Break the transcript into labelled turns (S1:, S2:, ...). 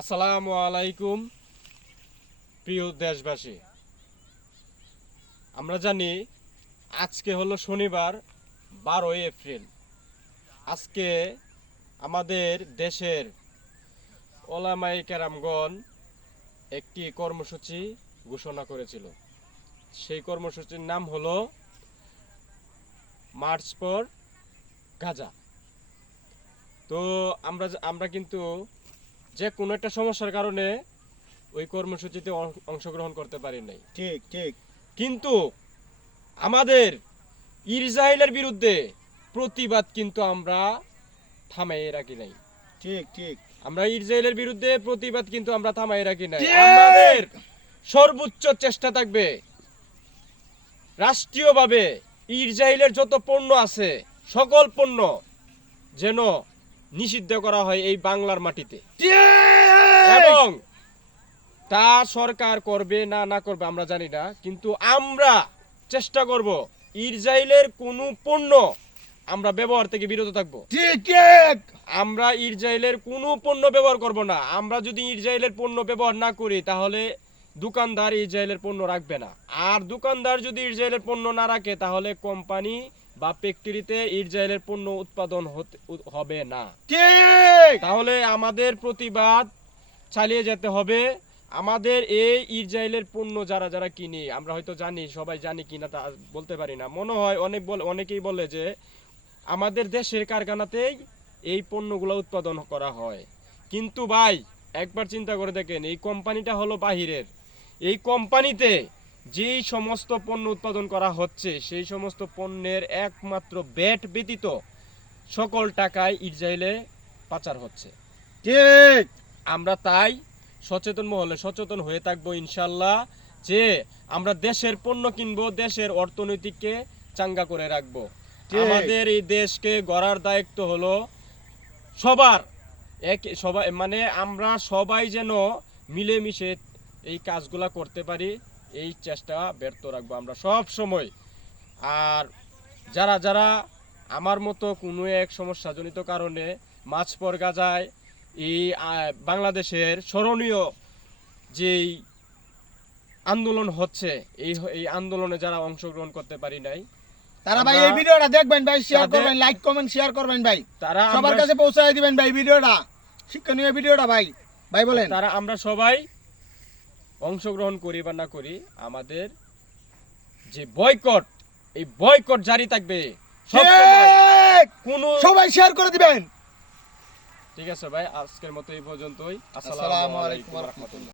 S1: আসসালামু আলাইকুম, প্রিয় দেশবাসী। আমরা জানি আজকে হলো শনিবার, বারোই এপ্রিল। আজকে আমাদের দেশের ওলামাই কেরামগণ একটি কর্মসূচি ঘোষণা করেছিল। সেই কর্মসূচির নাম হলো মার্চ পর গাজা। তো আমরা আমরা কিন্তু যে কোনো একটা সমস্যার কারণে ওই কর্মসূচিতে অংশগ্রহণ করতে পারি নাই।
S2: ঠিক ঠিক।
S1: কিন্তু আমাদের ইসরায়েলের বিরুদ্ধে প্রতিবাদ কিন্তু আমরা থামাই রাখি নাই।
S2: ঠিক ঠিক।
S1: আমরা ইসরায়েলের বিরুদ্ধে প্রতিবাদ কিন্তু আমরা থামাই রাখি নাই। আমাদের সর্বোচ্চ চেষ্টা থাকবে রাষ্ট্রীয়ভাবে ইসরায়েলের যত পণ্য আছে সকল পণ্য যেন নিষিদ্ধ করা হয় এই বাংলার মাটিতে। এবং তা সরকার করবে না না করবে আমরা জানি না কিন্তু আমরা চেষ্টা করব ইসরায়েলের কোনো পণ্য আমরা ব্যবহার থেকে বিরত থাকব। আমরা ইসরায়েলের কোনো পণ্য ব্যবহার করব না। আমরা যদি ইসরায়েলের পণ্য ব্যবহার না করি তাহলে দোকানদার ইসরায়েলের পণ্য রাখবে না। আর দোকানদার যদি ইসরায়েলের পণ্য না রাখে তাহলে কোম্পানি বা ফ্যাক্টরিতে ইসরায়েলের পণ্য উৎপাদন হবে না। তাহলে আমাদের প্রতিবাদ চালিয়ে যেতে হবে। আমাদের এই ইসরায়েলের পণ্য যারা যারা কিনি, আমরা হয়তো জানি, সবাই জানি কিনা তা বলতে পারি না। মনে হয় অনেক বলে, অনেকেই বলে যে আমাদের দেশের কারখানাতেই এই পণ্যগুলো উৎপাদন করা হয়। কিন্তু ভাই, একবার চিন্তা করে দেখেন, এই কোম্পানিটা হলো বাহিরের। এই কোম্পানিতে যেই সমস্ত পণ্য উৎপাদন করা হচ্ছে, সেই সমস্ত পণ্যের একমাত্র ব্যাট ব্যতীত সকল টাকায় ইসরায়েলে পাচার হচ্ছে।
S2: ঠিক!
S1: আমরা তাই সচেতন মহলে সচেতন হয়ে থাকব ইনশাল্লাহ যে আমরা দেশের পণ্য কিনবো দেশের অর্থনৈতিককে চাঙ্গা করে রাখব। আমাদের এই দেশকে গড়ার দায়িত্ব হলো সবার এক সবাই মানে আমরা সবাই যেন মিলেমিশে এই কাজগুলা করতে পারি এই চেষ্টা ব্যর্থ রাখব আমরা সব সময়। আর যারা যারা আমার মতো কোনো এক সমস্যাজনিত কারণে মাছ পর গাজায় এই বাংলাদেশের স্মরণীয় যেই আন্দোলন হচ্ছে এই এই আন্দোলনে যারা অংশগ্রহণ করতে পারি নাই
S2: তারা ভাই
S1: আমরা-
S2: এই ভিডিওটা দেখবেন ভাই শেয়ার করবেন লাইক কমেন্ট শেয়ার করবেন ভাই।
S1: তারা
S2: সবার কাছে পৌঁছায় দিবেন ভাই ভিডিওটা। শিক্ষণীয় ভিডিওটা ভাই। ভাই বলেন।
S1: তারা আমরা সবাই অংশগ্রহণ করি বা না করি আমাদের যে বয়কট এই বয়কট জারি থাকবে কোনো
S2: সবাই শেয়ার করে দিবেন।
S1: ঠিক আছে ভাই আজকের মতো এই পর্যন্তই।
S2: আসসালামু আলাইকুম
S1: রহমতুল্লাহ।